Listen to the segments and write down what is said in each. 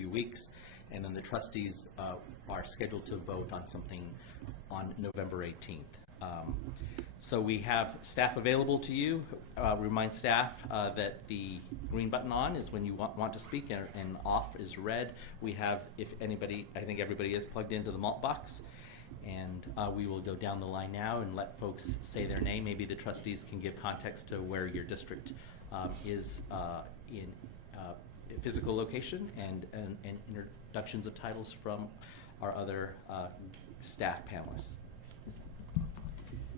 few weeks, and then the trustees are scheduled to vote on something on November 18th. So we have staff available to you. Remind staff that the green button on is when you want to speak, and off is red. We have, if anybody, I think everybody is plugged into the malt box, and we will go down the line now and let folks say their name. Maybe the trustees can give context to where your district is in physical location, and introductions of titles from our other staff panelists.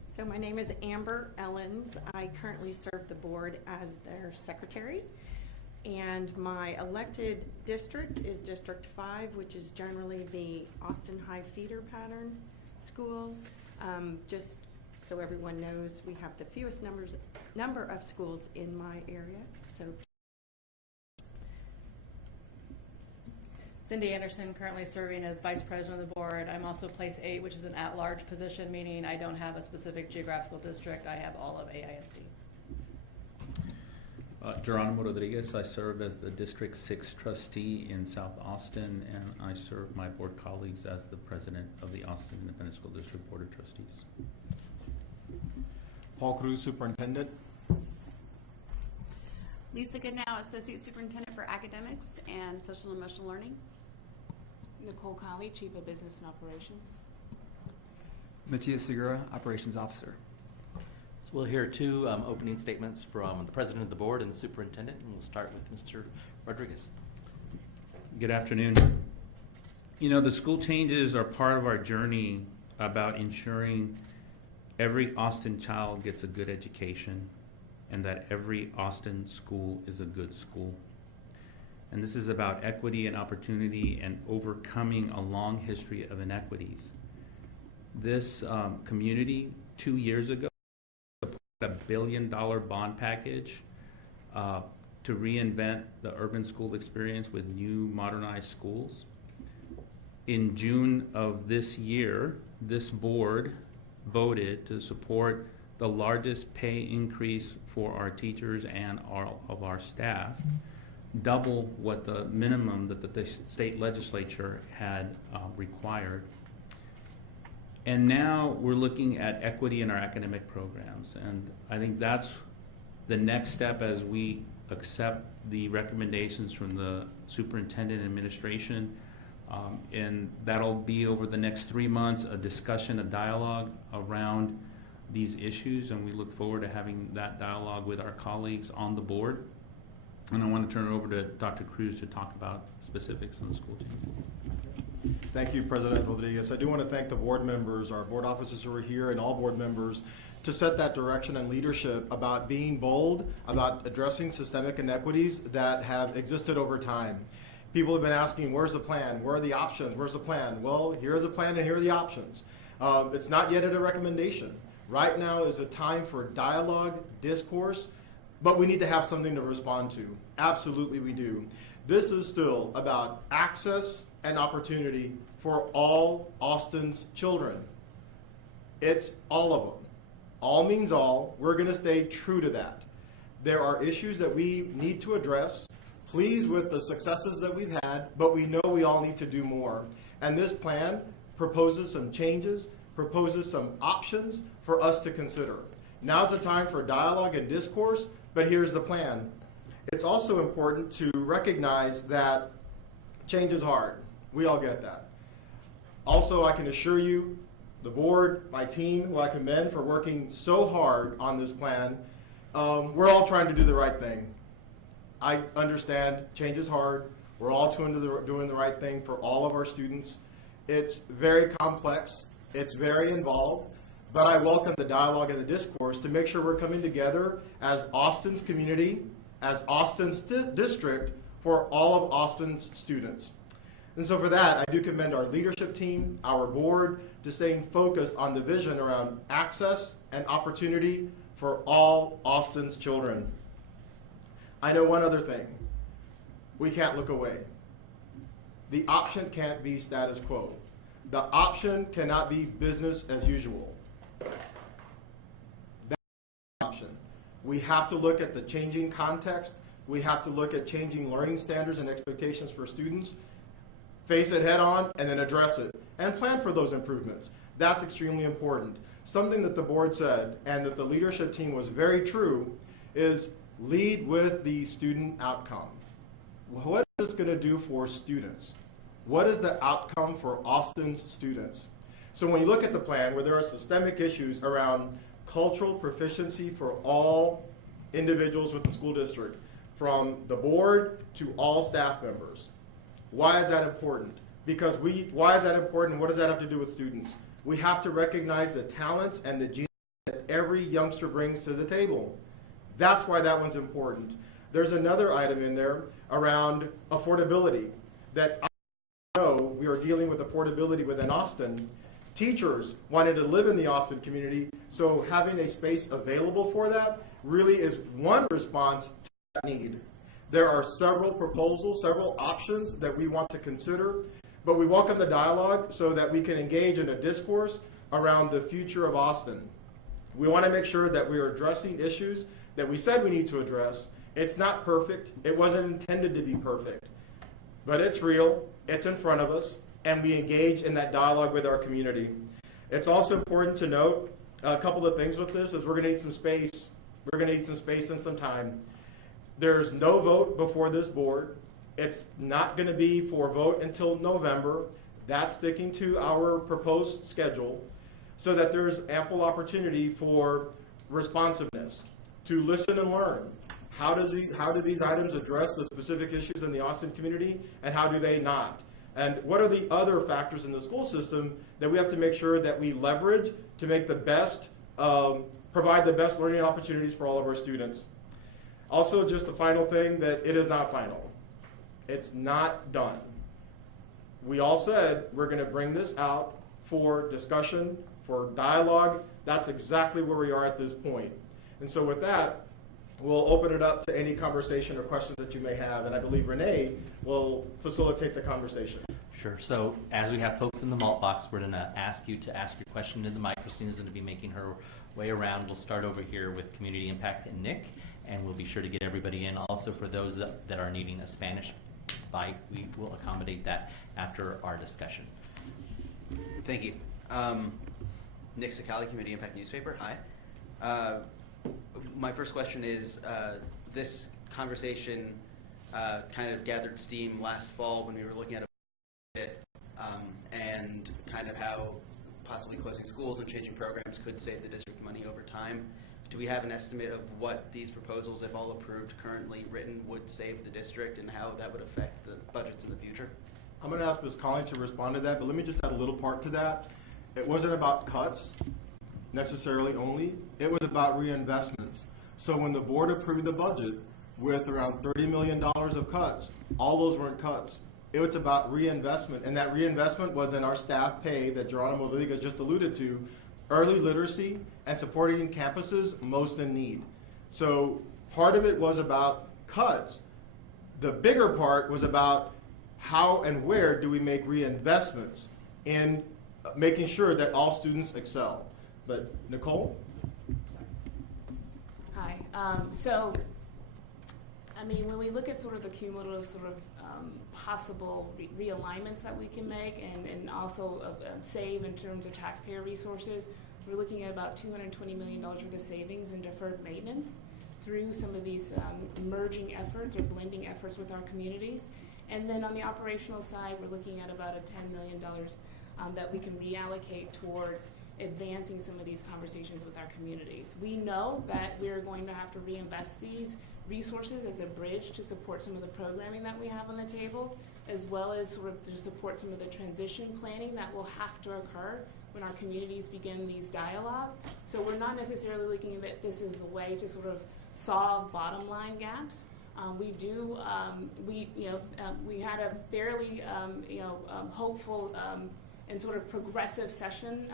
So my name is Amber Ellens. I currently serve the board as their secretary, and my elected district is District 5, which is generally the Austin High feeder pattern schools. Just so everyone knows, we have the fewest number of schools in my area. So Cindy Anderson, currently serving as Vice President of the Board. I'm also Place 8, which is an at-large position, meaning I don't have a specific geographical district. I have all of AISD. Geronimo Rodriguez, I serve as the District 6 trustee in South Austin, and I serve my board colleagues as the President of the Austin Independent School District Board of Trustees. Paul Cruz, Superintendent. Lisa Goodnow, Associate Superintendent for Academics and Social and Emotional Learning. Nicole Colley, Chief of Business and Operations. Matias Segura, Operations Officer. So we'll hear two opening statements from the President of the Board and the Superintendent, and we'll start with Mr. Rodriguez. Good afternoon. You know, the school changes are part of our journey about ensuring every Austin child gets a good education and that every Austin school is a good school. And this is about equity and opportunity and overcoming a long history of inequities. This community 2 years ago supported a $1 billion bond package to reinvent the urban school experience with new modernized schools. In June of this year, this board voted to support the largest pay increase for our teachers and all of our staff, double what the minimum that the state legislature had required. And now we're looking at equity in our academic programs, and I think that's the next step as we accept the recommendations from the superintendent and administration, and that'll be over the next 3 months a discussion, a dialogue around these issues, and we look forward to having that dialogue with our colleagues on the board. And I want to turn it over to Dr. Cruz to talk about specifics on the school changes. Thank you, President Rodriguez. I do want to thank the board members, our board officers who are here, and all board members to set that direction and leadership about being bold, about addressing systemic inequities that have existed over time. People have been asking, where's the plan? Where are the options? Where's the plan? Well, here's the plan and here are the options. It's not yet at a recommendation. Right now is a time for dialogue, discourse, but we need to have something to respond to. Absolutely we do. This is still about access and opportunity for all Austin's children. It's all of them. All means all. We're going to stay true to that. There are issues that we need to address. Pleased with the successes that we've had, but we know we all need to do more. And this plan proposes some changes, proposes some options for us to consider. Now's the time for dialogue and discourse, but here's the plan. It's also important to recognize that change is hard. We all get that. Also, I can assure you, the board, my team, who I commend for working so hard on this plan, we're all trying to do the right thing. I understand change is hard. We're all doing the right thing for all of our students. It's very complex. It's very involved. But I welcome the dialogue and the discourse to make sure we're coming together as Austin's community, as Austin's district, for all of Austin's students. And so for that, I do commend our leadership team, our board, to staying focused on the vision around access and opportunity for all Austin's children. I know one other thing. We can't look away. The option can't be status quo. The option cannot be business as usual. That's the option. We have to look at the changing context, We have to look at changing learning standards and expectations for students, face it head on, and then address it, and plan for those improvements. That's extremely important. Something that the board said, and that the leadership team was very true, is lead with the student outcome. What is this going to do for students? What is the outcome for Austin's students? So when you look at the plan where there are systemic issues around cultural proficiency for all individuals with the school district, from the board to all staff members. Why is that important? Because why is that important? What does that have to do with students? We have to recognize the talents and the genius that every youngster brings to the table. That's why that one's important. There's another item in there around affordability that I know we are dealing with affordability within Austin. Teachers wanted to live in the Austin community, so having a space available for that really is one response to that need. There are several proposals, several options that we want to consider, but we welcome the dialogue so that we can engage in a discourse around the future of Austin. We want to make sure that we are addressing issues that we said we need to address. It's not perfect. It wasn't intended to be perfect, but it's real. It's in front of us, and we engage in that dialogue with our community. It's also important to note a couple of things with this is we're going to need some space. We're going to need some space and some time. There's no vote before this board. It's not going to be for vote until November. That's sticking to our proposed schedule so that there's ample opportunity for responsiveness, to listen and learn. How do these items address the specific issues in the Austin community, and how do they not? And what are the other factors in the school system that we have to make sure that we leverage to make the best, provide the best learning opportunities for all of our students? Also, just the final thing, that it is not final. It's not done. We all said we're going to bring this out for discussion, for dialogue. That's exactly where we are at this point. And so with that, we'll open it up to any conversation or questions that you may have, and I believe Renee will facilitate the conversation. Sure. So as we have folks in the malt box, we're going to ask you to ask your question to the mic. Christina's going to be making her way around. We'll start over here with Community Impact and Nick, and we'll be sure to get everybody in. Also, for those that are needing a Spanish bite, we will accommodate that after our discussion. Thank you. Nick Sicali, Community Impact Newspaper. Hi. My first question is, this conversation kind of gathered steam last fall when we were looking at it, and kind of how possibly closing schools and changing programs could save the district money over time. Do we have an estimate of what these proposals, if all approved, currently written, would save the district, and how that would affect the budgets in the future? I'm going to ask Ms. Collins to respond to that, but let me just add a little part to that. It wasn't about cuts necessarily only. It was about reinvestments. So when the board approved the budget with around $30 million of cuts, all those weren't cuts. It was about reinvestment, and that reinvestment was in our staff pay that Geronimo Rodriguez just alluded to, early literacy, and supporting campuses most in need. So part of it was about cuts. The bigger part was about how and where do we make reinvestments in making sure that all students excel. But Nicole? Hi. So, I mean, when we look at sort of the cumulative sort of possible realignments that we can make and also save in terms of taxpayer resources, we're looking at about $220 million worth of savings in deferred maintenance through some of these merging efforts or blending efforts with our communities. And then on the operational side, we're looking at about a $10 million that we can reallocate towards advancing some of these conversations with our communities. We know that we're going to have to reinvest these resources as a bridge to support some of the programming that we have on the table, as well as sort of to support some of the transition planning that will have to occur when our communities begin these dialogue. So we're not necessarily looking at this as a way to sort of solve bottom line gaps. We had a fairly hopeful and sort of progressive session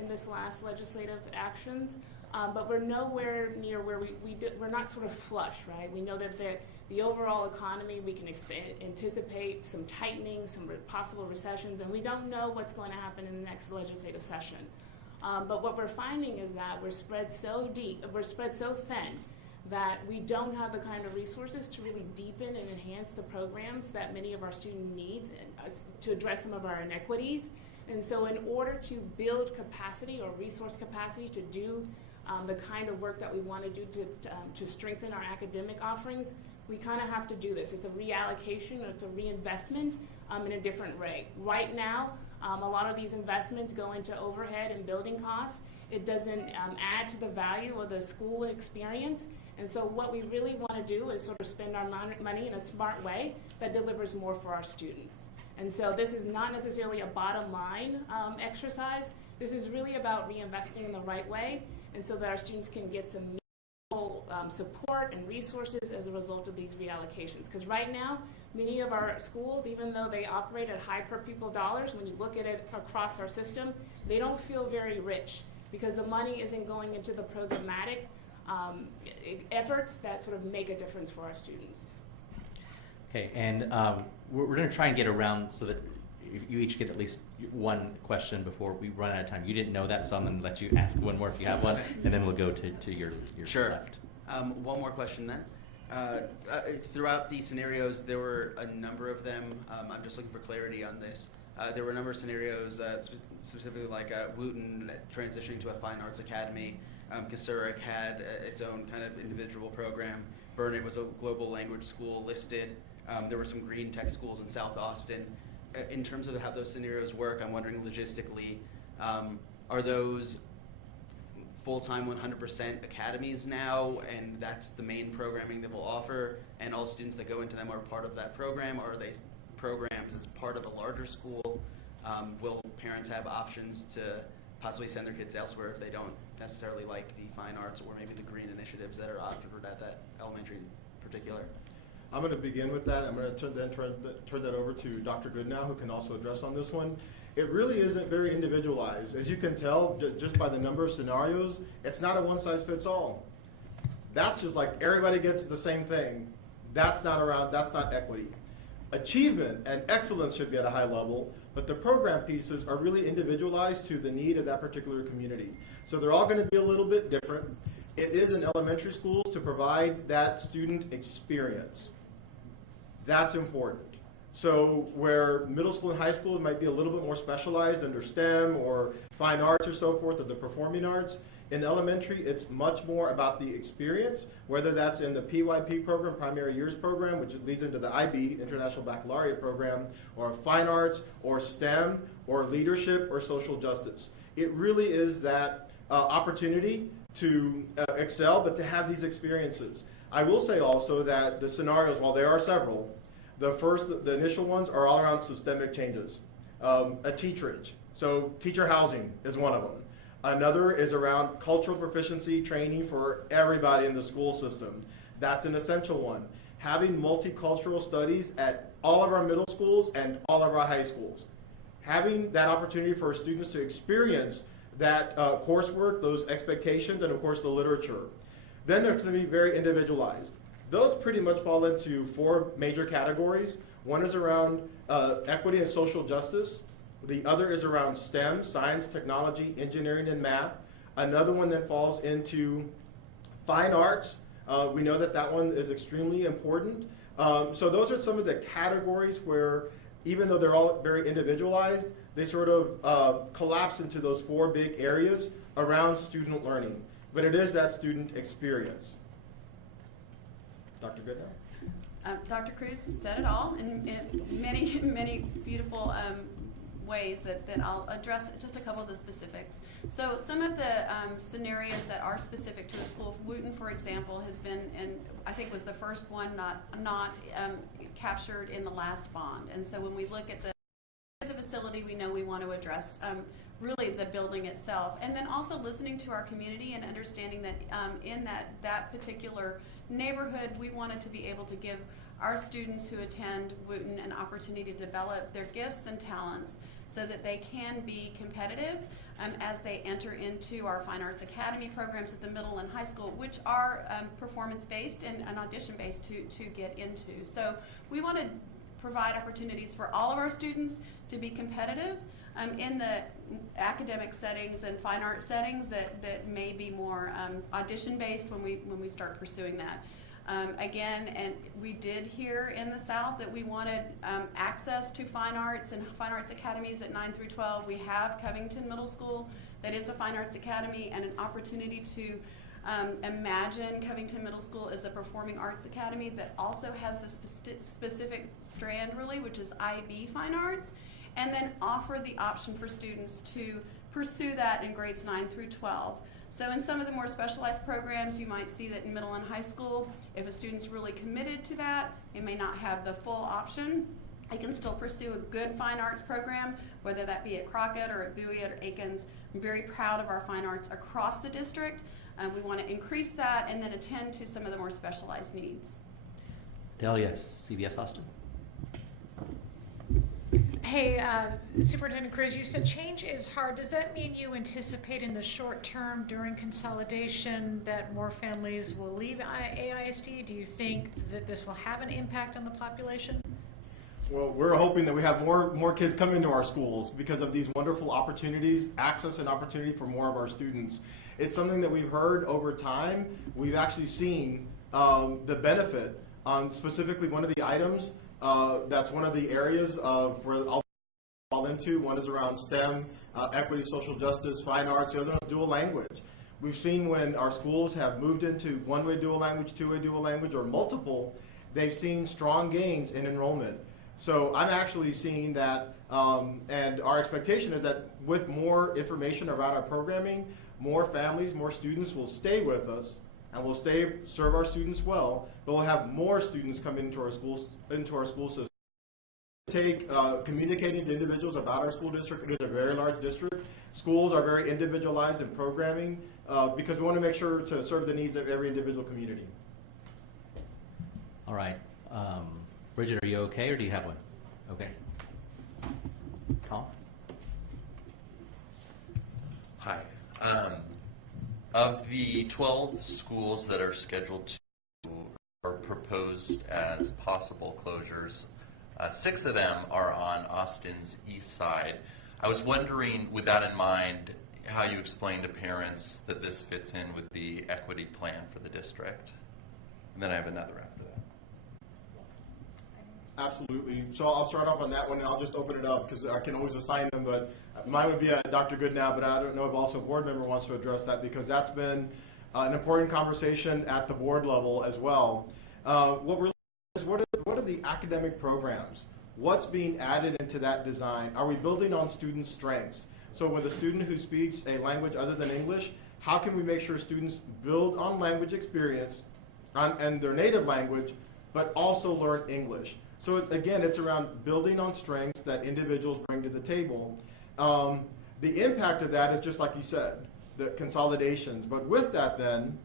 in this last legislative actions, but we're nowhere near where we're not sort of flush, right? We know that the overall economy, we can anticipate some tightening, some possible recessions, and we don't know what's going to happen in the next legislative session. But what we're finding is that we're spread so thin that we don't have the kind of resources to really deepen and enhance the programs that many of our students need to address some of our inequities. And so in order to build capacity or resource capacity to do the kind of work that we want to do to strengthen our academic offerings, we kind of have to do this. It's a reallocation, or it's a reinvestment in a different way. Right now, a lot of these investments go into overhead and building costs. It doesn't add to the value of the school experience. And so what we really want to do is sort of spend our money in a smart way that delivers more for our students. And so this is not necessarily a bottom line exercise. This is really about reinvesting in the right way, and so that our students can get some meaningful support and resources as a result of these reallocations. Because right now, many of our schools, even though they operate at high per pupil dollars, when you look at it across our system, they don't feel very rich because the money isn't going into the programmatic efforts that sort of make a difference for our students. Okay, and we're going to try and get around so that you each get at least one question before we run out of time. You didn't know that, so I'm going to let you ask one more if you have one, and then we'll go to your Sure. left. One more question then. Throughout these scenarios, there were a number of them. I'm just looking for clarity on this. There were a number of scenarios, specifically like Wooten transitioning to a fine arts academy. Kasurik had its own kind of individual program. Burnett was a global language school listed. There were some green tech schools in South Austin. In terms of how those scenarios work, I'm wondering logistically, are those full-time 100% academies now, and that's the main programming that we'll offer, and all students that go into them are part of that program, or are they programs as part of a larger school? Will parents have options to possibly send their kids elsewhere if they don't necessarily like the fine arts or maybe the green initiatives that are offered at that elementary in particular? I'm going to begin with that. I'm going to turn that over to Dr. Goodnow, who can also address on this one. It really isn't very individualized. As you can tell, just by the number of scenarios, it's not a one-size-fits-all. That's just like everybody gets the same thing. That's not equity. Achievement and excellence should be at a high level, but the program pieces are really individualized to the need of that particular community. So they're all going to be a little bit different. It is in elementary schools to provide that student experience. That's important. So where middle school and high school might be a little bit more specialized under STEM or fine arts or so forth, or the performing arts, in elementary it's much more about the experience, whether that's in the PYP program, primary years program, which leads into the IB, International Baccalaureate program, or fine arts, or STEM, or leadership, or social justice. It really is that opportunity to excel, but to have these experiences. I will say also that the scenarios, while there are several, the initial ones are all around systemic changes. A teacherage, so teacher housing is one of them. Another is around cultural proficiency training for everybody in the school system. That's an essential one. Having multicultural studies at all of our middle schools and all of our high schools. Having that opportunity for students to experience that coursework, those expectations, and of course the literature. Then there's going to be very individualized. Those pretty much fall into four major categories. One is around equity and social justice. The other is around STEM, science, technology, engineering, and math. Another one then falls into fine arts. We know that that one is extremely important. So those are some of the categories where, even though they're all very individualized, they sort of collapse into those four big areas around student learning. But it is that student experience. Dr. Goodnow? Dr. Cruz said it all in many, many beautiful ways that I'll address just a couple of the specifics. So some of the scenarios that are specific to a school, Wooten, for example, has been, and I think was the first one not captured in the last bond. And so when we look at the facility, we know we want to address really the building itself, and then also listening to our community and understanding that in that particular neighborhood, we wanted to be able to give our students who attend Wooten an opportunity to develop their gifts and talents so that they can be competitive as they enter into our Fine Arts Academy programs at the middle and high school, which are performance-based and audition-based to get into. So we want to provide opportunities for all of our students to be competitive in the academic settings and fine art settings that may be more audition based when we start pursuing that. Again, and we did hear in the South that we wanted access to fine arts and fine arts academies at 9 through 12. We have Covington Middle School that is a fine arts academy, and an opportunity to imagine Covington Middle School as a performing arts academy that also has the specific strand really, which is IB fine arts, and then offer the option for students to pursue that in grades 9 through 12. So in some of the more specialized programs, you might see that in middle and high school, if a student's really committed to that, it may not have the full option. I can still pursue a good fine arts program, whether that be at Crockett or at Bowie or Aikens. I'm very proud of our fine arts across the district. We want to increase that and then attend to some of the more specialized needs. Delia, CBS Austin. Hey, Superintendent Cruz, you said change is hard. Does that mean you anticipate in the short term during consolidation that more families will leave AISD? Do you think that this will have an impact on the population? Well, we're hoping that we have more kids come into our schools because of these wonderful opportunities, access and opportunity for more of our students. It's something that we've heard over time. We've actually seen the benefit on specifically one of the items. That's one of the areas of where I'll fall into. One is around STEM, equity, social justice, fine arts. The other one is dual language. We've seen when our schools have moved into one-way dual language, two-way dual language, or multiple, they've seen strong gains in enrollment. So I'm actually seeing that, and our expectation is that with more information about our programming, more families, more students will stay with us and will serve our students well, but we'll have more students come into our schools, into our school system. Communicating to individuals about our school district. It is a very large district. Schools are very individualized in programming because we want to make sure to serve the needs of every individual community. All right. Bridget, are you okay, or do you have one? Okay. Colin? Hi. Of the 12 schools that are scheduled to or proposed as possible closures, 6 of them are on Austin's east side. I was wondering, with that in mind, how you explain to parents that this fits in with the equity plan for the district. And then I have another after that. Absolutely. So I'll start off on that one, and I'll just open it up because I can always assign them, but mine would be Dr. Goodnow, but I don't know if also a board member wants to address that because that's been an important conversation at the board level as well. What we're looking at is what are the academic programs? What's being added into that design? Are we building on student strengths? So with a student who speaks a language other than English, how can we make sure students build on language experience and their native language, but also learn English? So it's around building on strengths that individuals bring to the table. The impact of that is just like you said, the consolidations. But with that then,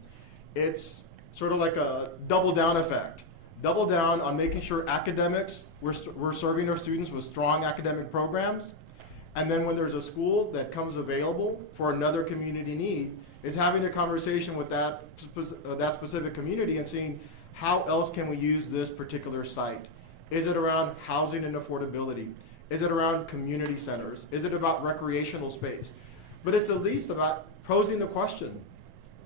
it's sort of like a double down effect. Double down on making sure academics, we're serving our students with strong academic programs. And then when there's a school that comes available for another community need, is having a conversation with that specific community and seeing how else can we use this particular site. Is it around housing and affordability? Is it around community centers? Is it about recreational space? But it's at least about posing the question,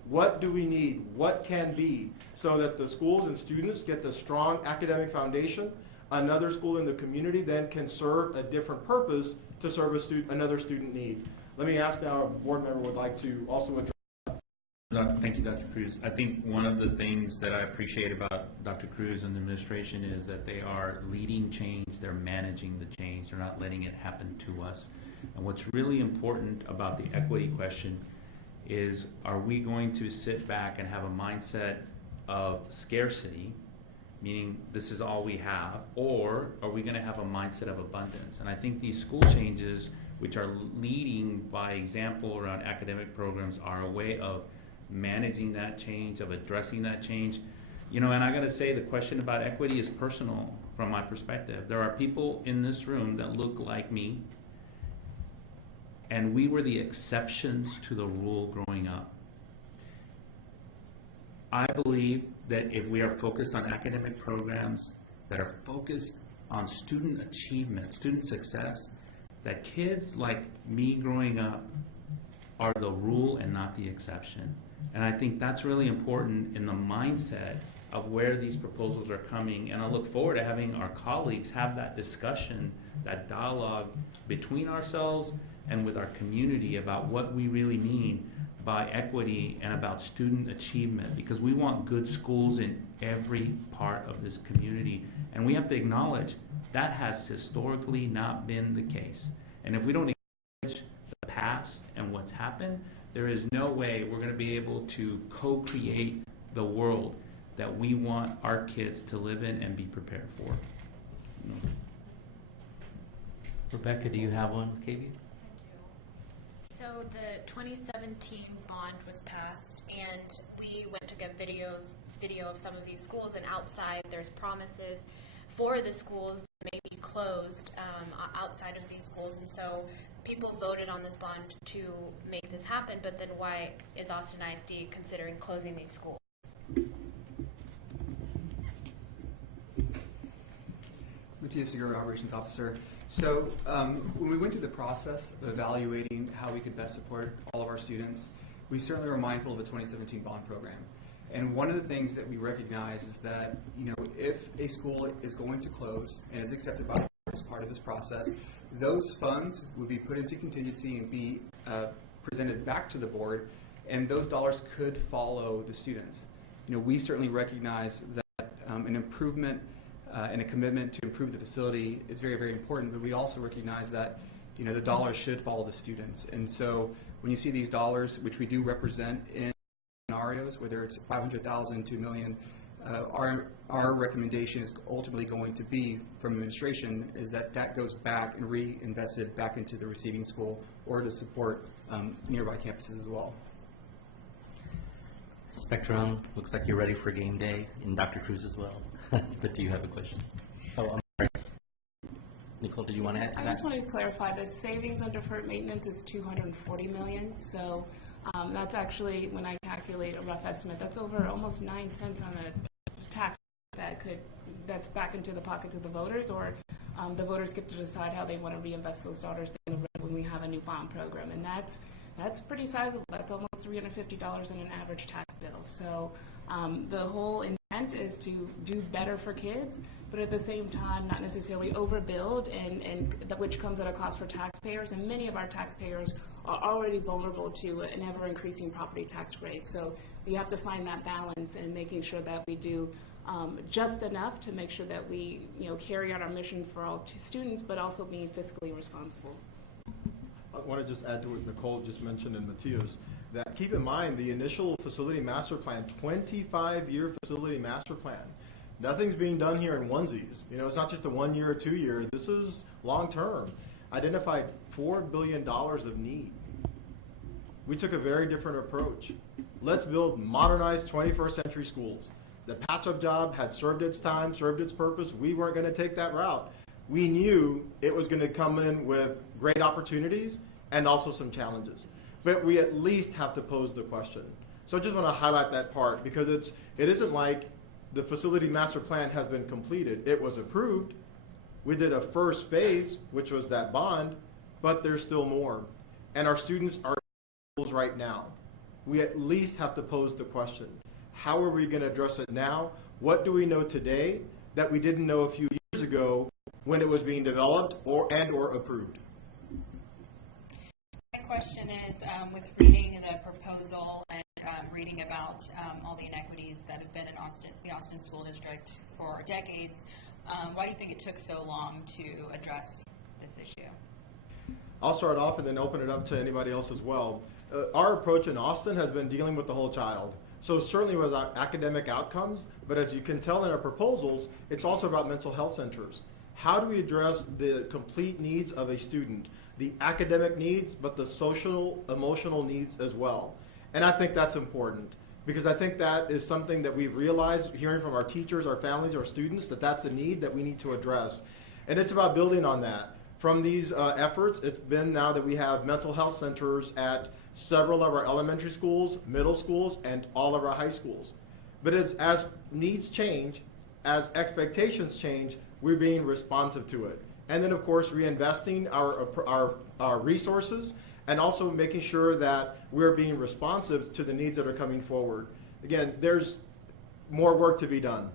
what do we need? What can be? So that the schools and students get the strong academic foundation. Another school in the community then can serve a different purpose to serve another student need. Let me ask now, a board member would like to also address. Thank you, Dr. Cruz. I think one of the things that I appreciate about Dr. Cruz and the administration is that they are leading change, they're managing the change, they're not letting it happen to us. And what's really important about the equity question is, are we going to sit back and have a mindset of scarcity, meaning this is all we have, or are we going to have a mindset of abundance? And I think these school changes, which are leading by example around academic programs, are a way of managing that change, of addressing that change. You know, and I got to say, the question about equity is personal from my perspective. There are people in this room that look like me, and we were the exceptions to the rule growing up. I believe that if we are focused on academic programs that are focused on student achievement, student success, that kids like me growing up are the rule and not the exception. And I think that's really important in the mindset of where these proposals are coming. And I look forward to having our colleagues have that discussion, that dialogue between ourselves and with our community about what we really mean by equity and about student achievement, because we want good schools in every part of this community. And we have to acknowledge that has historically not been the case. And if we don't acknowledge the past and what's happened, there is no way we're going to be able to co-create the world that we want our kids to live in and be prepared for. Rebecca, do you have one, KB? So the 2017 bond was passed, and we went to get video of some of these schools, and outside there's promises for the schools that may be closed outside of these schools, and so people voted on this bond to make this happen, but then why is Austin ISD considering closing these schools? Matthias Segura, Operations Officer. So when we went through the process of evaluating how we could best support all of our students, we certainly were mindful of the 2017 bond program. And one of the things that we recognize is that, if a school is going to close and is accepted by the board as part of this process, those funds would be put into contingency and be presented back to the board, and those dollars could follow the students. We certainly recognize that an improvement and a commitment to improve the facility is very, very important, but we also recognize that the dollars should follow the students. And so when you see these dollars, which we do represent in scenarios, whether it's 500,000 to $1 million, our recommendation is ultimately going to be from administration is that goes back and reinvested back into the receiving school or to support nearby campuses as well. Spectrum, looks like you're ready for game day, and Dr. Cruz as well. But do you have a question? Oh, I'm sorry. Nicole, did you want to add to that? I just wanted to clarify that savings on deferred maintenance is $240 million. So that's actually, when I calculate a rough estimate, that's over almost 9 cents on a tax that's back into the pockets of the voters, or the voters get to decide how they want to reinvest those dollars down the road when we have a new bond program. And that's pretty sizable. That's almost $350 in an average tax bill. So the whole intent is to do better for kids, but at the same time not necessarily overbuild, and which comes at a cost for taxpayers. And many of our taxpayers are already vulnerable to an ever-increasing property tax rate. So we have to find that balance and making sure that we do just enough to make sure that we carry out our mission for all students, but also being fiscally responsible. I want to just add to what Nicole just mentioned and Matthias, that keep in mind the initial facility master plan, 25-year facility master plan. Nothing's being done here in onesies. It's not just a 1 year or 2 year. This is long term. Identified $4 billion of need. We took a very different approach. Let's build modernized 21st century schools. The patch-up job had served its time, served its purpose. We weren't going to take that route. We knew it was going to come in with great opportunities and also some challenges. But we at least have to pose the question. So I just want to highlight that part, because it isn't like the facility master plan has been completed. It was approved. We did a first phase, which was that bond, but there's still more. And our students are in schools right now. We at least have to pose the question. How are we going to address it now? What do we know today that we didn't know a few years ago when it was being developed or approved? My question is, with reading the proposal and reading about all the inequities that have been in the Austin School District for decades, why do you think it took so long to address this issue? I'll start off and then open it up to anybody else as well. Our approach in Austin has been dealing with the whole child. So certainly with our academic outcomes, but as you can tell in our proposals, it's also about mental health centers. How do we address the complete needs of a student? The academic needs, but the social, emotional needs as well. And I think that's important, because I think that is something that we've realized, hearing from our teachers, our families, our students, that that's a need that we need to address. And it's about building on that. From these efforts, it's been now that we have mental health centers at several of our elementary schools, middle schools, and all of our high schools. But as needs change, as expectations change, we're being responsive to it. And then, of course, reinvesting our resources and also making sure that we're being responsive to the needs that are coming forward. Again, there's more work to be done.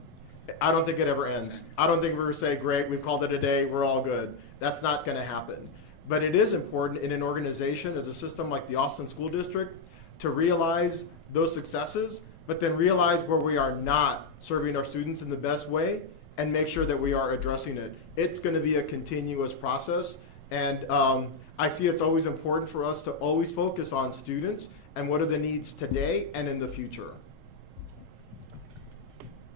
I don't think it ever ends. I don't think we're going to say, great, we've called it a day, we're all good. That's not going to happen. But it is important in an organization as a system like the Austin School District to realize those successes, but then realize where we are not serving our students in the best way and make sure that we are addressing it. It's going to be a continuous process, and I see it's always important for us to always focus on students and what are the needs today and in the future.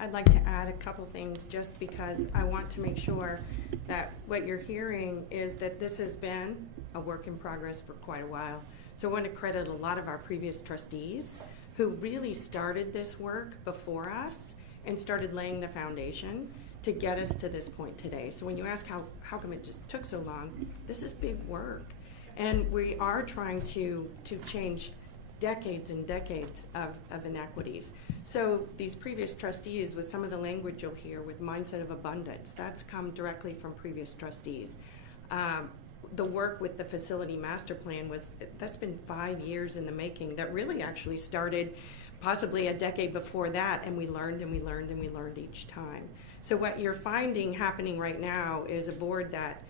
I'd like to add a couple things just because I want to make sure that what you're hearing is that this has been a work in progress for quite a while. So I want to credit a lot of our previous trustees who really started this work before us and started laying the foundation to get us to this point today. So when you ask how come it just took so long, this is big work. And we are trying to change decades and decades of inequities. So these previous trustees, with some of the language you'll hear with mindset of abundance, that's come directly from previous trustees. The work with the facility master plan that's been 5 years in the making. That really actually started possibly a decade before that, and we learned and we learned and we learned each time. So what you're finding happening right now is a board that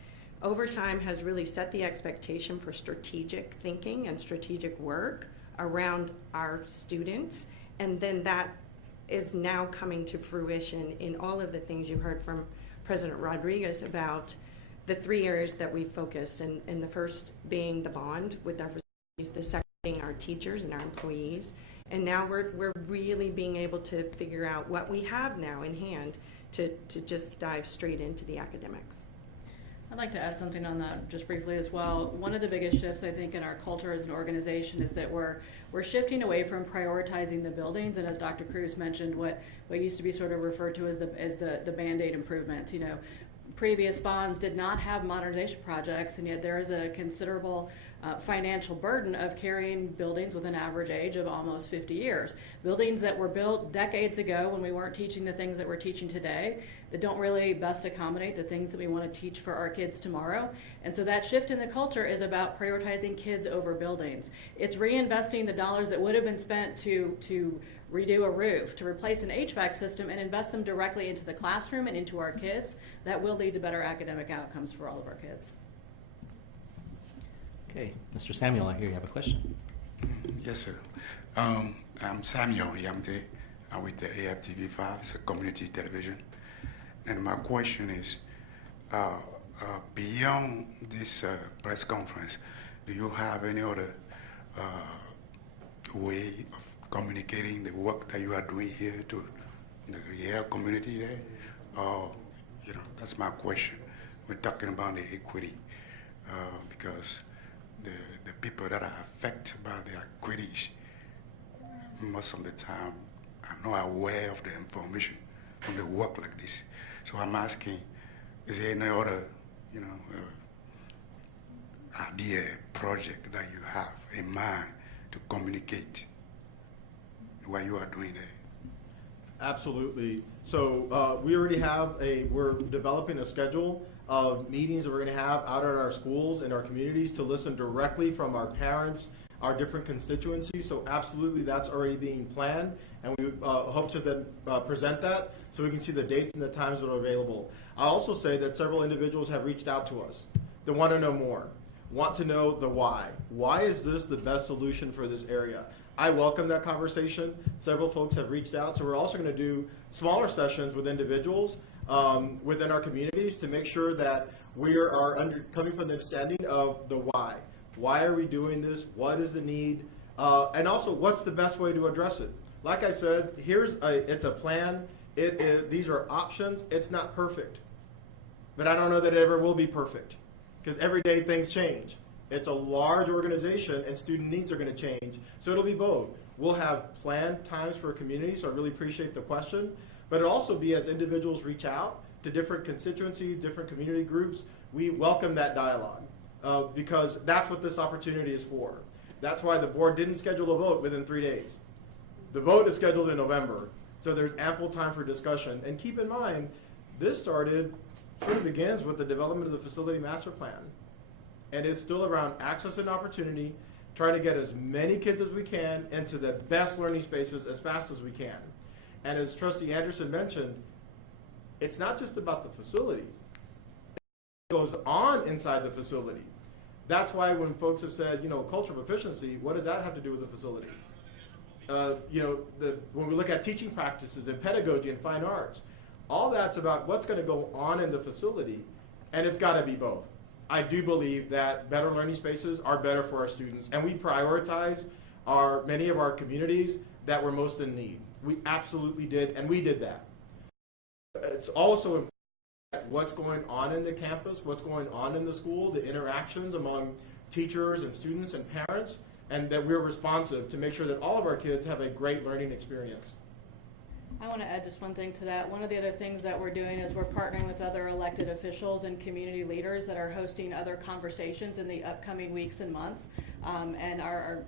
over time has really set the expectation for strategic thinking and strategic work around our students, and then that is now coming to fruition in all of the things you heard from President Rodriguez about the 3 areas that we focused, and the first being the bond with our facilities, the second being our teachers and our employees, and now we're really being able to figure out what we have now in hand to just dive straight into the academics. I'd like to add something on that just briefly as well. One of the biggest shifts I think in our culture as an organization is that we're shifting away from prioritizing the buildings, and as Dr. Cruz mentioned, what used to be sort of referred to as the Band-Aid improvements. You know, previous bonds did not have modernization projects, and yet there is a considerable financial burden of carrying buildings with an average age of almost 50 years. Buildings that were built decades ago when we weren't teaching the things that we're teaching today, that don't really best accommodate the things that we want to teach for our kids tomorrow. And so that shift in the culture is about prioritizing kids over buildings. It's reinvesting the dollars that would have been spent to redo a roof, to replace an HVAC system, and invest them directly into the classroom and into our kids. That will lead to better academic outcomes for all of our kids. Okay, Mr. Samuel, I hear you have a question. Yes, sir. I'm Samuel Yamte. I'm with the AFTV5. It's a community television. And my question is, beyond this press conference, do you have any other way of communicating the work that you are doing here to the real community there? You know, that's my question. We're talking about the equity because the people that are affected by the equities, most of the time, are not aware of the information from the work like this. So I'm asking, is there any other, you know, idea, project that you have in mind to communicate what you are doing there? Absolutely. So we already have we're developing a schedule of meetings that we're going to have out at our schools and our communities to listen directly from our parents, our different constituencies. So absolutely, that's already being planned, and we hope to then present that so we can see the dates and the times that are available. I'll also say that several individuals have reached out to us. They want to know more, want to know the why. Why is this the best solution for this area? I welcome that conversation. Several folks have reached out, so we're also going to do smaller sessions with individuals within our communities to make sure that we are coming from the understanding of the why. Why are we doing this? What is the need? And also, what's the best way to address it? Like I said, it's a plan. These are options. It's not perfect. But I don't know that it ever will be perfect because every day things change. It's a large organization and student needs are going to change. So it'll be both. We'll have planned times for a community, so I really appreciate the question. But it'll also be as individuals reach out to different constituencies, different community groups, we welcome that dialogue because that's what this opportunity is for. That's why the board didn't schedule a vote within 3 days. The vote is scheduled in November, so there's ample time for discussion. And keep in mind, this started sort of begins with the development of the facility master plan. And it's still around access and opportunity, trying to get as many kids as we can into the best learning spaces as fast as we can. And as Trustee Anderson mentioned, it's not just about the facility. It goes on inside the facility. That's why when folks have said, culture of efficiency, what does that have to do with the facility? When we look at teaching practices and pedagogy and fine arts, all that's about what's going to go on in the facility, and it's got to be both. I do believe that better learning spaces are better for our students, and we prioritize many of our communities that were most in need. We absolutely did, and we did that. It's also important what's going on in the campus, what's going on in the school, the interactions among teachers and students and parents, and that we're responsive to make sure that all of our kids have a great learning experience. I want to add just one thing to that. One of the other things that we're doing is we're partnering with other elected officials and community leaders that are hosting other conversations in the upcoming weeks and months, and are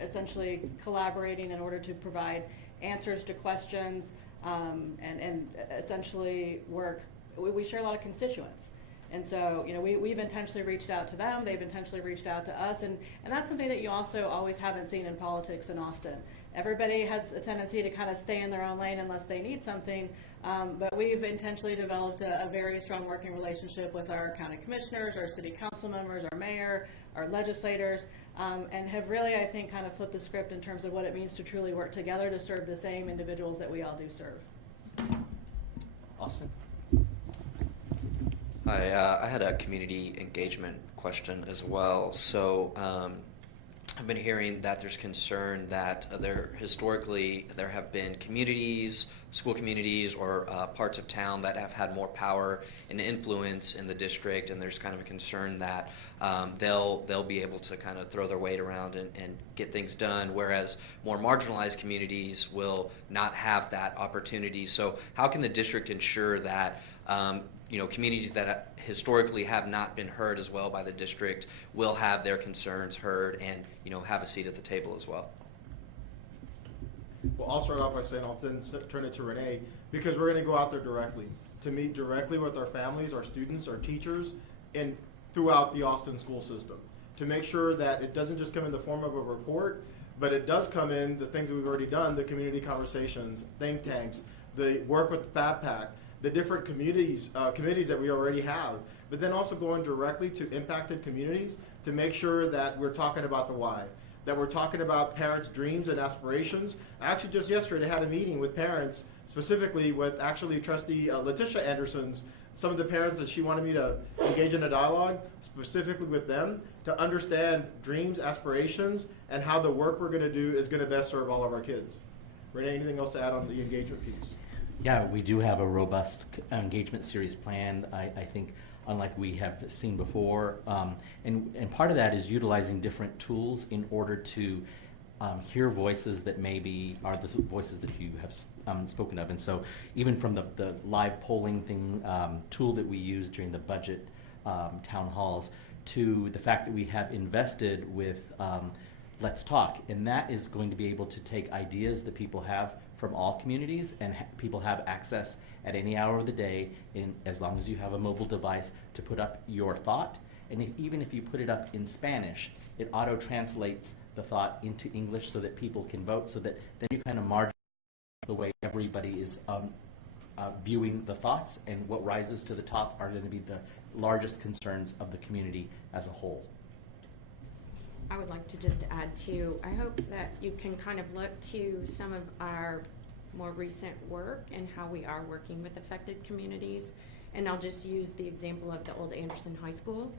essentially collaborating in order to provide answers to questions, and essentially work. We share a lot of constituents. And so, we've intentionally reached out to them, they've intentionally reached out to us, and that's something that you also always haven't seen in politics in Austin. Everybody has a tendency to kind of stay in their own lane unless they need something, but we've intentionally developed a very strong working relationship with our county commissioners, our city council members, our mayor, our legislators, and have really, I think, kind of flipped the script in terms of what it means to truly work together to serve the same individuals that we all do serve. Austin? Hi, I had a community engagement question as well. So I've been hearing that there's concern that historically there have been communities, school communities, or parts of town that have had more power and influence in the district, and there's kind of a concern that they'll be able to kind of throw their weight around and get things done, whereas more marginalized communities will not have that opportunity. So how can the district ensure that communities that historically have not been heard as well by the district will have their concerns heard and, have a seat at the table as well? Well, I'll start off by saying I'll then turn it to Renee, because we're going to go out there directly to meet directly with our families, our students, our teachers, and throughout the Austin school system to make sure that it doesn't just come in the form of a report, but it does come in the things that we've already done, the community conversations, think tanks, the work with the Fab Pack, the different committees that we already have, but then also going directly to impacted communities to make sure that we're talking about the why, that we're talking about parents' dreams and aspirations. Actually, just yesterday, I had a meeting with parents, specifically with actually Trustee Letitia Anderson's, some of the parents that she wanted me to engage in a dialogue, specifically with them, to understand dreams, aspirations, and how the work we're going to do is going to best serve all of our kids. Renee, anything else to add on the engagement piece? Yeah, we do have a robust engagement series planned, I think, unlike we have seen before. And part of that is utilizing different tools in order to hear voices that maybe are the voices that you have spoken of. And so even from the live polling thing, tool that we use during the budget town halls, to the fact that we have invested with Let's Talk. And that is going to be able to take ideas that people have from all communities, and people have access at any hour of the day, as long as you have a mobile device, to put up your thought. And even if you put it up in Spanish, it auto-translates the thought into English so that people can vote, so that then you kind of margin the way everybody is viewing the thoughts, and what rises to the top are going to be the largest concerns of the community as a whole. I would like to just add too, I hope that you can kind of look to some of our more recent work and how we are working with affected communities. And I'll just use the example of the old Anderson High School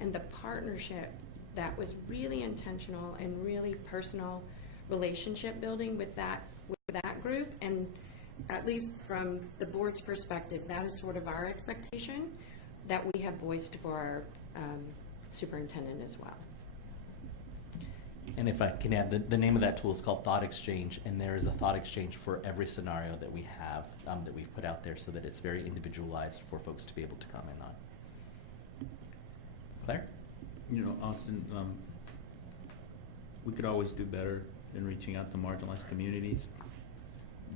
and the partnership that was really intentional and really personal relationship building with that group. And at least from the board's perspective, that is sort of our expectation that we have voiced for our superintendent as well. And if I can add, the name of that tool is called Thought Exchange, and there is a thought exchange for every scenario that we have, that we've put out there, so that it's very individualized for folks to be able to comment on. Claire? Austin, we could always do better in reaching out to marginalized communities,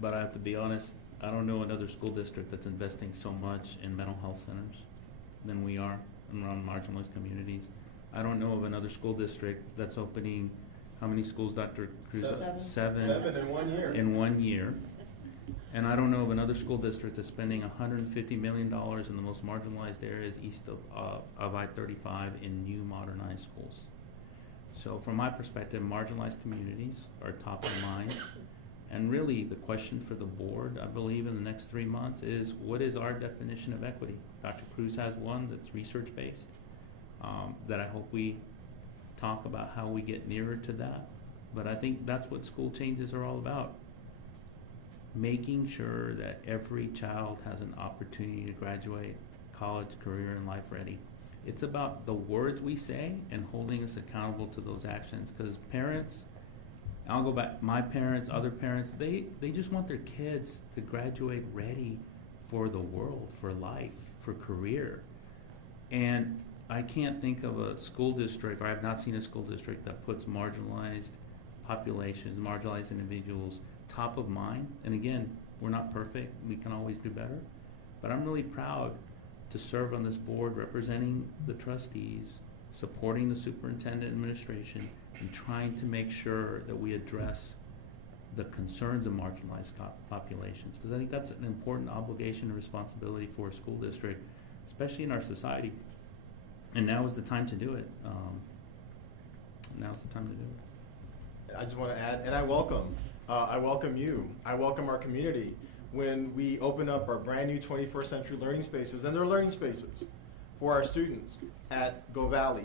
but I have to be honest, I don't know another school district that's investing so much in mental health centers than we are around marginalized communities. I don't know of another school district that's opening, how many schools, Dr. Cruz? Seven in 1 year. In 1 year. And I don't know of another school district that's spending $150 million in the most marginalized areas east of I-35 in new modernized schools. So from my perspective, marginalized communities are top of mind. And really, the question for the board, I believe, in the next 3 months is, what is our definition of equity? Dr. Cruz has one that's research-based, that I hope we talk about how we get nearer to that. But I think that's what school changes are all about. Making sure that every child has an opportunity to graduate college, career, and life ready. It's about the words we say and holding us accountable to those actions, because parents, I'll go back, my parents, other parents, they just want their kids to graduate ready for the world, for life, for career. And I can't think of a school district, or I've not seen a school district that puts marginalized populations, marginalized individuals top of mind. And again, we're not perfect, we can always do better, but I'm really proud to serve on this board representing the trustees, supporting the superintendent administration, and trying to make sure that we address the concerns of marginalized populations, because I think that's an important obligation and responsibility for a school district, especially in our society. And now is the time to do it. Now's the time to do it. I just want to add, and I welcome you. I welcome our community when we open up our brand new 21st century learning spaces, and they're learning spaces for our students at Go Valley,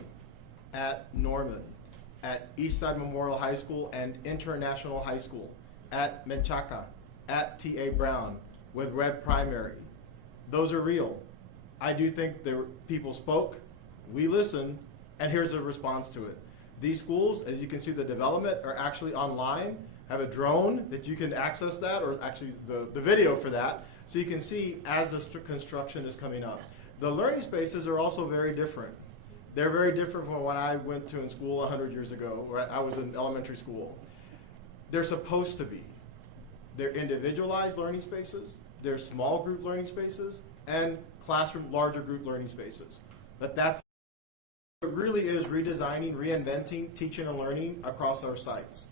at Norman, at Eastside Memorial High School and International High School, at Menchaca, at T.A. Brown, with Red Primary. Those are real. I do think the people spoke, we listened, and here's a response to it. These schools, as you can see, the development are actually online, have a drone that you can access that, or actually the video for that, so you can see as the construction is coming up. The learning spaces are also very different. They're very different from when I went to in school 100 years ago, where I was in elementary school. They're supposed to be. They're individualized learning spaces, they're small group learning spaces, and classroom, larger group learning spaces. But that's, it really is redesigning, reinventing teaching and learning across our sites.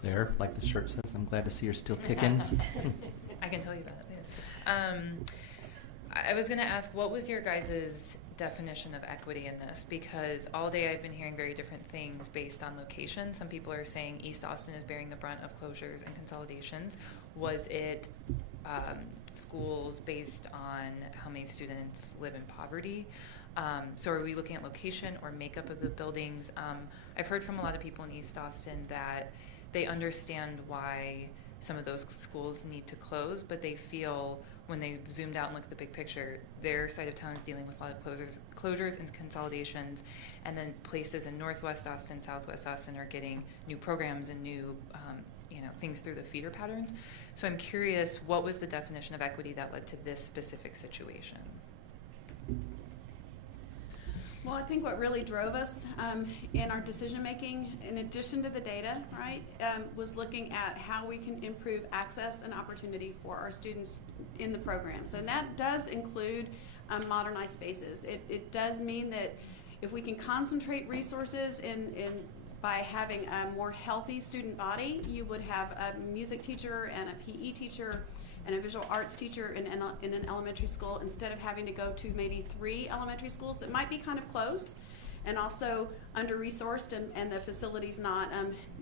Claire, like the shirt says, I'm glad to see you're still kicking. I can tell you about it later. I was going to ask, what was your guys' definition of equity in this? Because all day I've been hearing very different things based on location. Some people are saying East Austin is bearing the brunt of closures and consolidations. Was it schools based on how many students live in poverty? So are we looking at location or makeup of the buildings? I've heard from a lot of people in East Austin that they understand why some of those schools need to close, but they feel when they zoomed out and looked at the big picture, their side of town is dealing with a lot of closures and consolidations, and then places in Northwest Austin, Southwest Austin are getting new programs and new things through the feeder patterns. So I'm curious, what was the definition of equity that led to this specific situation? Well, I think what really drove us in our decision making, in addition to the data, right, was looking at how we can improve access and opportunity for our students in the programs. And that does include modernized spaces. It does mean that if we can concentrate resources by having a more healthy student body, you would have a music teacher and a PE teacher and a visual arts teacher in an elementary school, instead of having to go to maybe 3 elementary schools that might be kind of close and also under-resourced and the facilities not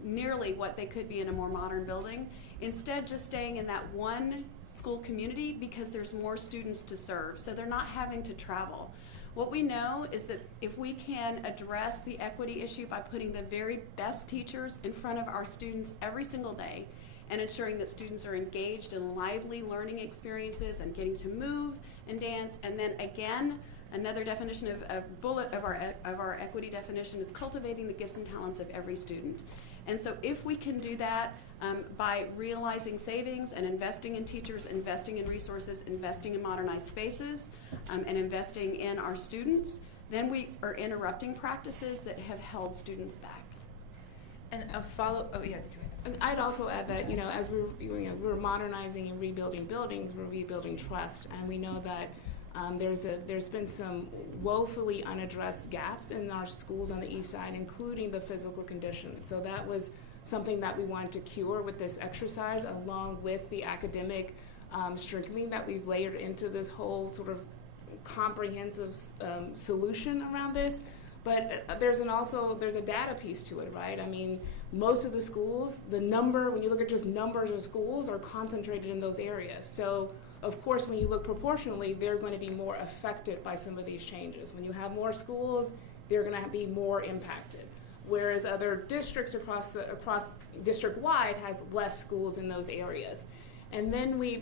nearly what they could be in a more modern building. Instead, just staying in that one school community because there's more students to serve, so they're not having to travel. What we know is that if we can address the equity issue by putting the very best teachers in front of our students every single day, and ensuring that students are engaged in lively learning experiences and getting to move and dance. And then again, another definition of bullet of our equity definition is cultivating the gifts and talents of every student. And so if we can do that by realizing savings and investing in teachers, investing in resources, investing in modernized spaces, and investing in our students, then we are interrupting practices that have held students back. And a follow, oh yeah, did you And I'd also add that, as we're modernizing and rebuilding buildings, we're rebuilding trust, and we know that there's been some woefully unaddressed gaps in our schools on the east side, including the physical conditions. So that was something that we wanted to cure with this exercise, along with the academic strengthening that we've layered into this whole sort of comprehensive solution around this. But there's a data piece to it, right? I mean, most of the schools, when you look at just numbers of schools, are concentrated in those areas. So, of course, when you look proportionally, they're going to be more affected by some of these changes. When you have more schools, they're going to be more impacted. Whereas other districts across district-wide has less schools in those areas. And then we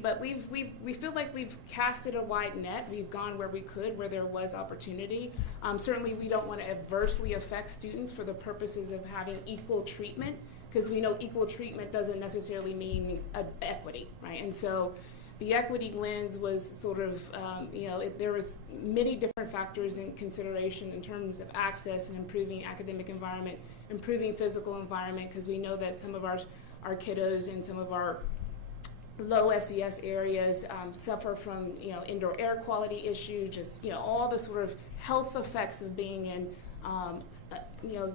feel like we've casted a wide net. We've gone where we could, where there was opportunity. Certainly, we don't want to adversely affect students for the purposes of having equal treatment, because we know equal treatment doesn't necessarily mean equity, right? And so the equity lens was sort of, there was many different factors in consideration in terms of access and improving academic environment, improving physical environment, because we know that some of our kiddos in some of our low SES areas suffer from indoor air quality issues, just all the sort of health effects of being in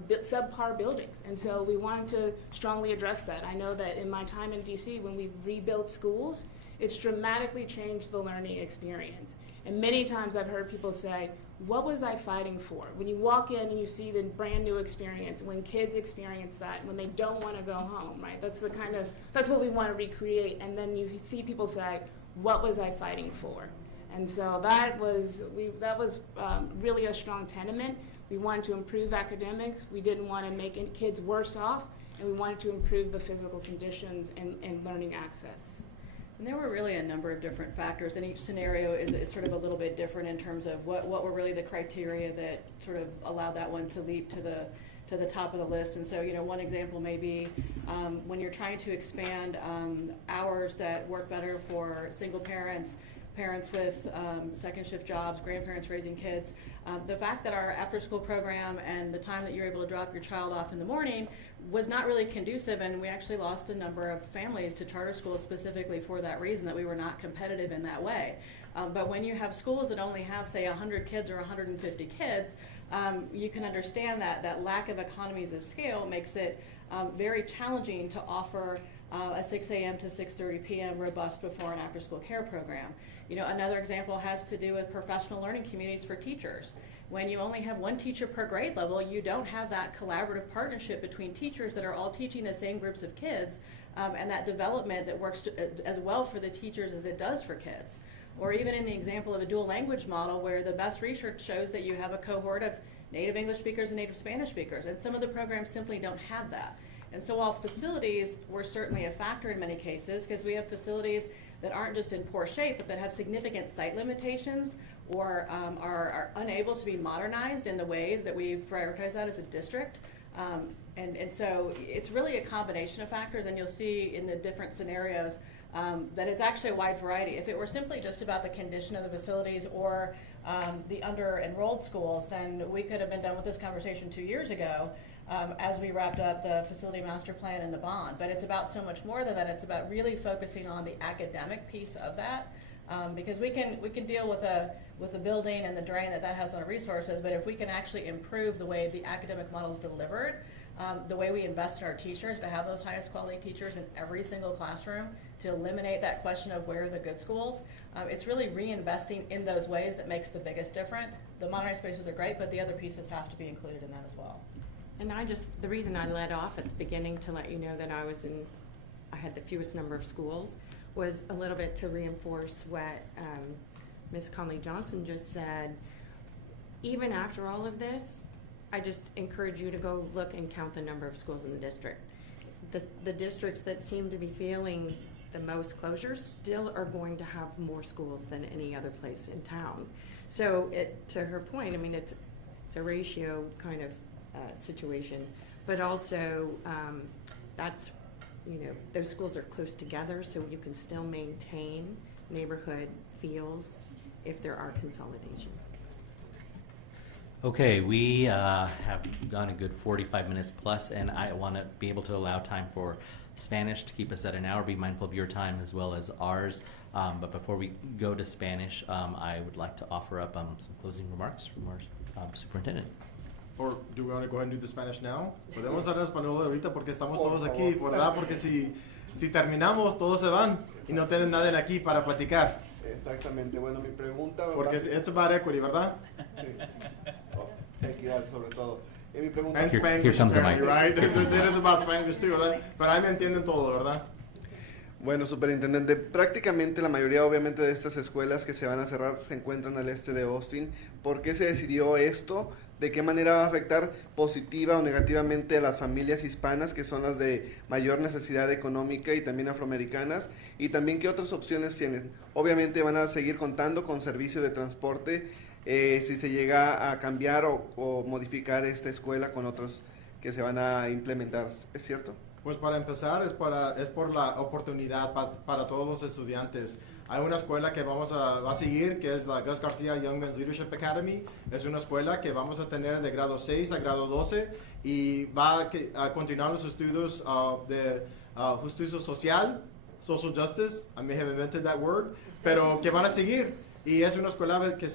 subpar buildings. And so we wanted to strongly address that. I know that in my time in DC, when we've rebuilt schools, it's dramatically changed the learning experience. And many times I've heard people say, what was I fighting for? When you walk in and you see the brand new experience, when kids experience that, when they don't want to go home, right? That's what we want to recreate. And then you see people say, what was I fighting for? And so that was really a strong tenement. We wanted to improve academics. We didn't want to make kids worse off, and we wanted to improve the physical conditions and learning access. And there were really a number of different factors, and each scenario is sort of a little bit different in terms of what were really the criteria that sort of allowed that one to leap to the top of the list. And so, one example may be when you're trying to expand hours that work better for single parents, parents with second shift jobs, grandparents raising kids. The fact that our after school program and the time that you're able to drop your child off in the morning was not really conducive, and we actually lost a number of families to charter schools specifically for that reason, that we were not competitive in that way. But when you have schools that only have, say, 100 kids or 150 kids, you can understand that lack of economies of scale makes it very challenging to offer a 6 a.m. to 6:30 p.m. robust before and after school care program. Another example has to do with professional learning communities for teachers. When you only have one teacher per grade level, you don't have that collaborative partnership between teachers that are all teaching the same groups of kids, and that development that works as well for the teachers as it does for kids. Or even in the example of a dual language model, where the best research shows that you have a cohort of native English speakers and native Spanish speakers, and some of the programs simply don't have that. And so while facilities were certainly a factor in many cases, because we have facilities that aren't just in poor shape, but that have significant site limitations or are unable to be modernized in the way that we prioritize that as a district. And so it's really a combination of factors, and you'll see in the different scenarios that it's actually a wide variety. If it were simply just about the condition of the facilities or the under-enrolled schools, then we could have been done with this conversation 2 years ago as we wrapped up the facility master plan and the bond. But it's about so much more than that. It's about really focusing on the academic piece of that, because we can deal with the building and the drain that has on our resources, but if we can actually improve the way the academic model is delivered, the way we invest in our teachers to have those highest quality teachers in every single classroom, to eliminate that question of where are the good schools, it's really reinvesting in those ways that makes the biggest difference. The modernized spaces are great, but the other pieces have to be included in that as well. And the reason I led off at the beginning to let you know that I had the fewest number of schools was a little bit to reinforce what Ms. Conley-Johnson just said. Even after all of this, I just encourage you to go look and count the number of schools in the district. The districts that seem to be feeling the most closures still are going to have more schools than any other place in town. So to her point, I mean, it's a ratio kind of situation, but also that's, those schools are close together, so you can still maintain neighborhood feels if there are consolidations. Okay, we have gone a good 45 minutes plus, and I want to be able to allow time for Spanish to keep us at an hour. Be mindful of your time as well as ours. But before we go to Spanish, I would like to offer up some closing remarks from our superintendent. Or do we want to go ahead and do the Spanish now? Podemos hablar español ahorita porque estamos todos aquí, ¿verdad? Porque si terminamos, todos se van y no tienen nadie aquí para platicar. Exactamente. Bueno, mi pregunta... Porque it's about equity, ¿verdad? Sí. Equidad, sobre todo. Mi pregunta... And Spanglish, apparently, right? It is about Spanglish too, ¿verdad? Pero ahí me entienden todo, ¿verdad? Bueno, superintendente, prácticamente la mayoría obviamente de estas escuelas que se van a cerrar se encuentran al este de Austin. ¿Por qué se decidió esto? ¿De qué manera va a afectar positiva o negativamente a las familias hispanas, que son las de mayor necesidad económica y también afroamericanas? Y también, ¿qué otras opciones tienen? Obviamente van a seguir contando con servicio de transporte si se llega a cambiar o modificar esta escuela con otros que se van a implementar, ¿es cierto? Pues para empezar es por la oportunidad para todos los estudiantes. Hay una escuela que va a seguir, que es la Gus Garcia Young Men's Leadership Academy. Es una escuela que vamos a tener de grado 6 a grado 12 y va a continuar los estudios de justicia social, social justice, I may have invented that word, pero que van a seguir. Y es una escuela que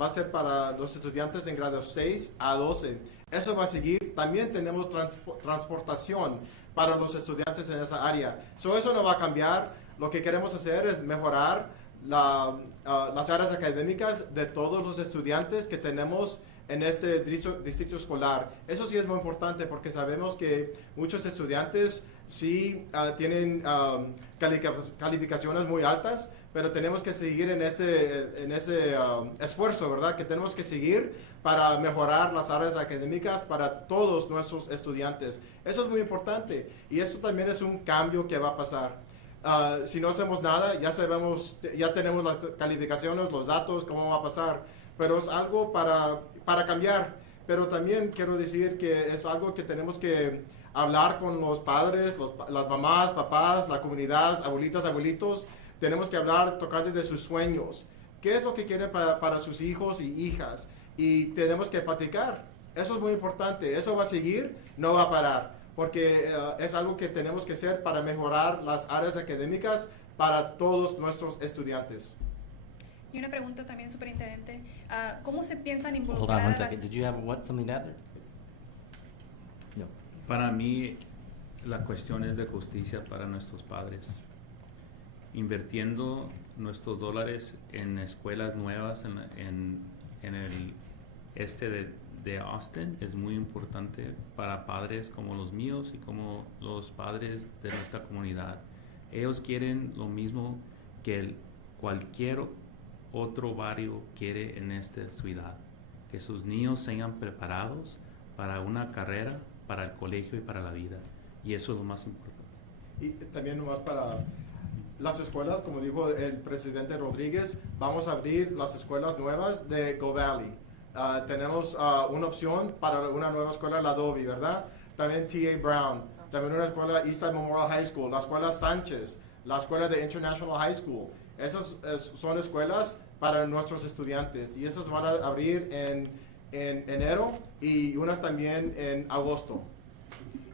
va a ser para los estudiantes en grado 6 a 12. Eso va a seguir. También tenemos transportación para los estudiantes en esa área. Eso no va a cambiar. Lo que queremos hacer es mejorar las áreas académicas de todos los estudiantes que tenemos en este distrito escolar. Eso sí es muy importante porque sabemos que muchos estudiantes sí tienen calificaciones muy altas, pero tenemos que seguir en ese esfuerzo, ¿verdad? Que tenemos que seguir para mejorar las áreas académicas para todos nuestros estudiantes. Eso es muy importante y esto también es un cambio que va a pasar. Si no hacemos nada, ya tenemos las calificaciones, los datos, cómo va a pasar, pero es algo para cambiar. Pero también quiero decir que es algo que tenemos que hablar con los padres, las mamás, papás, la comunidad, abuelitas, abuelitos. Tenemos que hablar, tocarles de sus sueños. ¿Qué es lo que quieren para sus hijos y hijas? Y tenemos que platicar. Eso es muy importante. Eso va a seguir, no va a parar. Porque es algo que tenemos que hacer para mejorar las áreas académicas para todos nuestros estudiantes. Y una pregunta también, superintendente. ¿Cómo se piensan Hold involucrar on a one las... second. Did you have something to add there? No. Para mí, la cuestión es de justicia para nuestros padres. Invirtiendo nuestros dólares en escuelas nuevas en el este de Austin es muy importante para padres como los míos y como los padres de nuestra comunidad. Ellos quieren lo mismo que cualquier otro barrio quiere en esta ciudad, que sus niños sean preparados para una carrera, para el colegio y para la vida. Y eso es lo más importante. Y también nomás para las escuelas, como dijo el presidente Rodríguez, vamos a abrir las escuelas nuevas de Go Valley. Tenemos una opción para una nueva escuela, la Adobe, ¿verdad? También T.A. Brown, también una escuela Eastside Memorial High School, la escuela Sánchez, la escuela de International High School. Esas son escuelas para nuestros estudiantes y esas van a abrir en enero y unas también en agosto.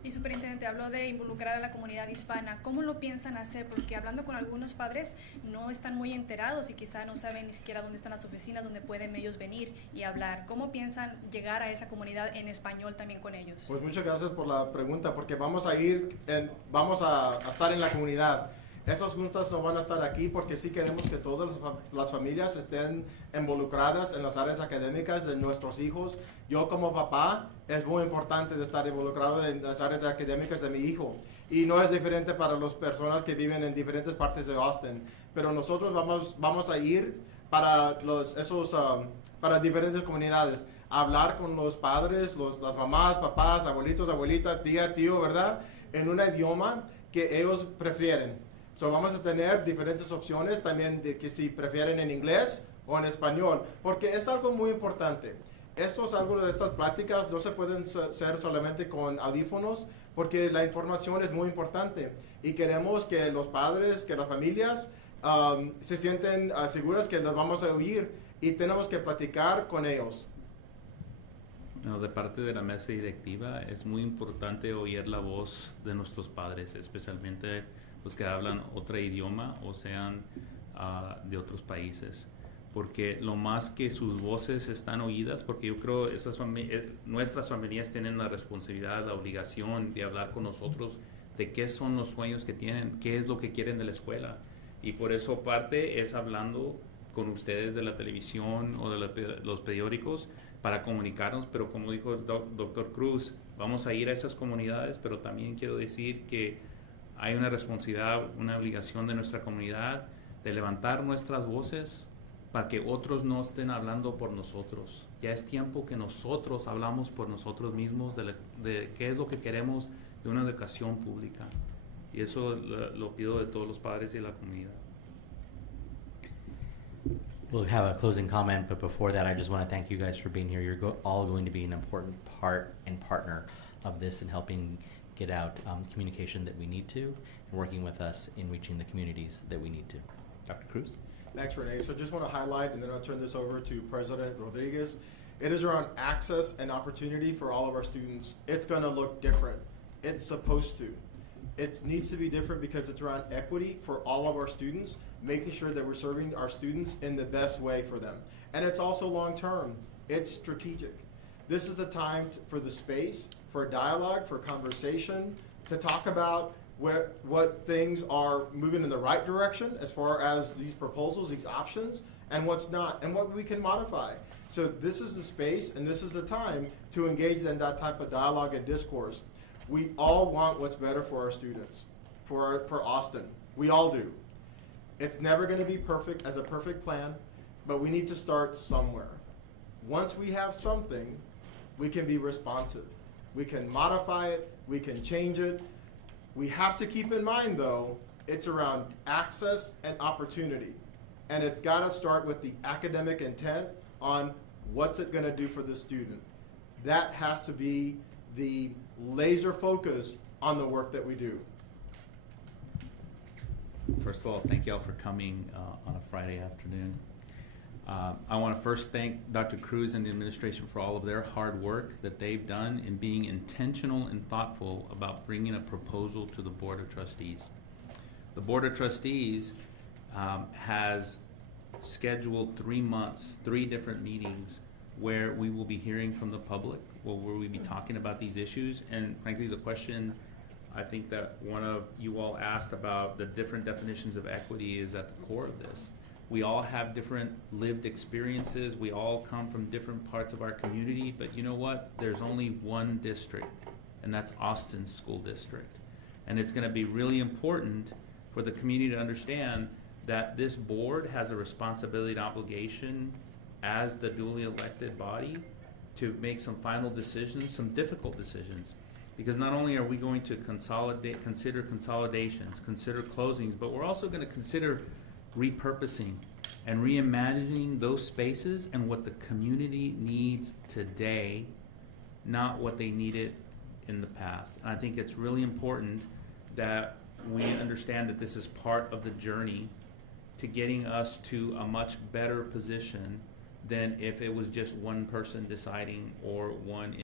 Y superintendente, habló de involucrar a la comunidad hispana. ¿Cómo lo piensan hacer? Porque hablando con algunos padres no están muy enterados y quizá no saben ni siquiera dónde están las oficinas donde pueden ellos venir y hablar. ¿Cómo piensan llegar a esa comunidad en español también con ellos? Pues muchas gracias por la pregunta, porque vamos a estar en la comunidad. Esas juntas no van a estar aquí porque sí queremos que todas las familias estén involucradas en las áreas académicas de nuestros hijos. Yo como papá es muy importante de estar involucrado en las áreas académicas de mi hijo. Y no es diferente para las personas que viven en diferentes partes de Austin. Pero nosotros vamos a ir para para diferentes comunidades. A hablar con los padres, las mamás, papás, abuelitos, abuelitas, tía, tío, ¿verdad? En un idioma que ellos prefieren. So vamos a tener diferentes opciones también de que si prefieren en inglés o en español, porque es algo muy importante. Estas pláticas no se pueden hacer solamente con audífonos, porque la información es muy importante y queremos que los padres, que las familias se sienten seguras que los vamos a oír y tenemos que platicar con ellos. No, de parte de la mesa directiva es muy importante oír la voz de nuestros padres, especialmente los que hablan otro idioma o sean de otros países, porque lo más que sus voces están oídas, porque yo creo nuestras familias tienen la responsabilidad, la obligación de hablar con nosotros de qué son los sueños que tienen, qué es lo que quieren de la escuela, y por eso parte es hablando con ustedes de la televisión o de los periódicos para comunicarnos, pero como dijo el doctor Cruz, vamos a ir a esas comunidades, pero también quiero decir que hay una responsabilidad, una obligación de nuestra comunidad de levantar nuestras voces para que otros no estén hablando por nosotros. Ya es tiempo que nosotros hablamos por nosotros mismos de qué es lo que queremos de una educación pública. Y eso lo pido de todos los padres y de la comunidad. We'll have a closing comment, but before that, I just want to thank you guys for being here. You're all going to be an important part and partner of this in helping get out communication that we need to, and working with us in reaching the communities that we need to. Dr. Cruz? Thanks, Renee. So just want to highlight, and then I'll turn this over to President Rodriguez. It is around access and opportunity for all of our students. It's going to look different. It's supposed to. It needs to be different because it's around equity for all of our students, making sure that we're serving our students in the best way for them. And it's also long-term. It's strategic. This is the time for the space, for dialogue, for conversation, to talk about what things are moving in the right direction as far as these proposals, these options, and what's not, and what we can modify. So this is the space and this is the time to engage in that type of dialogue and discourse. We all want what's better for our students, for Austin. We all do. It's never going to be perfect as a perfect plan, but we need to start somewhere. Once we have something, we can be responsive. We can modify it, we can change it. We have to keep in mind, though, it's around access and opportunity. And it's got to start with the academic intent on what's it going to do for the student. That has to be the laser focus on the work that we do. First of all, thank you all for coming on a Friday afternoon. I want to first thank Dr. Cruz and the administration for all of their hard work that they've done in being intentional and thoughtful about bringing a proposal to the Board of Trustees. The Board of Trustees has scheduled 3 months, 3 different meetings where we will be hearing from the public, where we be talking about these issues. And frankly, the question I think that one of you all asked about the different definitions of equity is at the core of this. We all have different lived experiences. We all come from different parts of our community, but you know what? There's only one district, and that's Austin School District. And it's going to be really important for the community to understand that this board has a responsibility and obligation as the duly elected body to make some final decisions, some difficult decisions. Because not only are we going to consider consolidations, consider closings, but we're also going to consider repurposing and reimagining those spaces and what the community needs today, not what they needed in the past. And I think it's really important that we understand that this is part of the journey to getting us to a much better position than if it was just one person deciding or one